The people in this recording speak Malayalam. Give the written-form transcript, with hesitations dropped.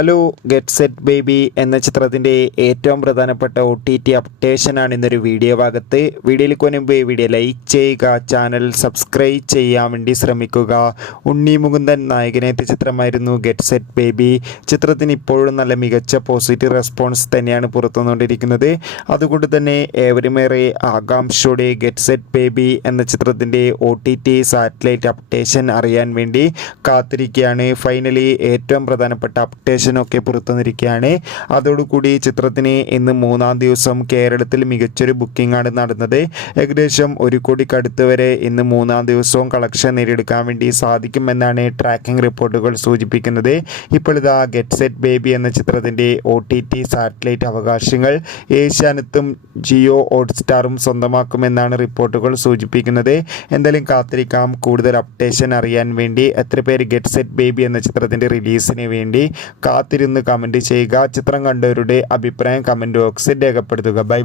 ഹലോ, ഗെറ്റ് സെറ്റ് ബേബി എന്ന ചിത്രത്തിൻ്റെ ഏറ്റവും പ്രധാനപ്പെട്ട OTT അപ്ഡേഷനാണ് ഇന്നൊരു വീഡിയോ ഭാഗത്ത്. വീഡിയോയിലേക്ക് മുൻപ് വീഡിയോ ലൈക്ക് ചെയ്യുക, ചാനൽ സബ്സ്ക്രൈബ് ചെയ്യാൻ വേണ്ടി ശ്രമിക്കുക. ഉണ്ണി മുകുന്ദൻ നായകനെത്തിയ ചിത്രമായിരുന്നു ഗെറ്റ് സെറ്റ് ബേബി. ചിത്രത്തിന് ഇപ്പോഴും നല്ല മികച്ച പോസിറ്റീവ് റെസ്പോൺസ് തന്നെയാണ് പുറത്തുവന്നുകൊണ്ടിരിക്കുന്നത്. അതുകൊണ്ട് തന്നെ ഏവരുമേറെ ആകാംക്ഷയോടെ ഗെറ്റ് സെറ്റ് ബേബി എന്ന ചിത്രത്തിൻ്റെ OTT സാറ്റലൈറ്റ് അപ്ഡേഷൻ അറിയാൻ വേണ്ടി കാത്തിരിക്കുകയാണ്. ഫൈനലി ഏറ്റവും പ്രധാനപ്പെട്ട അപ്ഡേഷൻ ഒക്കെ പുറത്തുവന്നിരിക്കുകയാണ്. അതോടുകൂടി ചിത്രത്തിന് ഇന്ന് 3-ാം ദിവസം കേരളത്തിൽ മികച്ചൊരു ബുക്കിംഗ് ആണ് നടന്നത്. ഏകദേശം 1 കോടിക്കടുത്ത് വരെ ഇന്ന് 3-ാം ദിവസവും കളക്ഷൻ നേടിയെടുക്കാൻ വേണ്ടി സാധിക്കുമെന്നാണ് ട്രാക്കിംഗ് റിപ്പോർട്ടുകൾ സൂചിപ്പിക്കുന്നത്. ഇപ്പോൾ ഇതാ ഗെറ്റ് സെറ്റ് ബേബി എന്ന ചിത്രത്തിൻ്റെ OTT സാറ്റലൈറ്റ് അവകാശങ്ങൾ ഏഷ്യാനെറ്റും ജിയോ ഹോട്ട്സ്റ്റാറും സ്വന്തമാക്കുമെന്നാണ് റിപ്പോർട്ടുകൾ സൂചിപ്പിക്കുന്നത്. എന്തായാലും കാത്തിരിക്കാം കൂടുതൽ അപ്ഡേഷൻ അറിയാൻ വേണ്ടി. എത്ര പേര് ഗെറ്റ് സെറ്റ് ബേബി എന്ന ചിത്രത്തിൻ്റെ റിലീസിന് വേണ്ടി കാത്തിരുന്ന് കമൻറ്റ് ചെയ്യുക. ചിത്രം കണ്ടവരുടെ അഭിപ്രായം കമൻറ്റ് ബോക്സിൽ രേഖപ്പെടുത്തുക. ബൈ.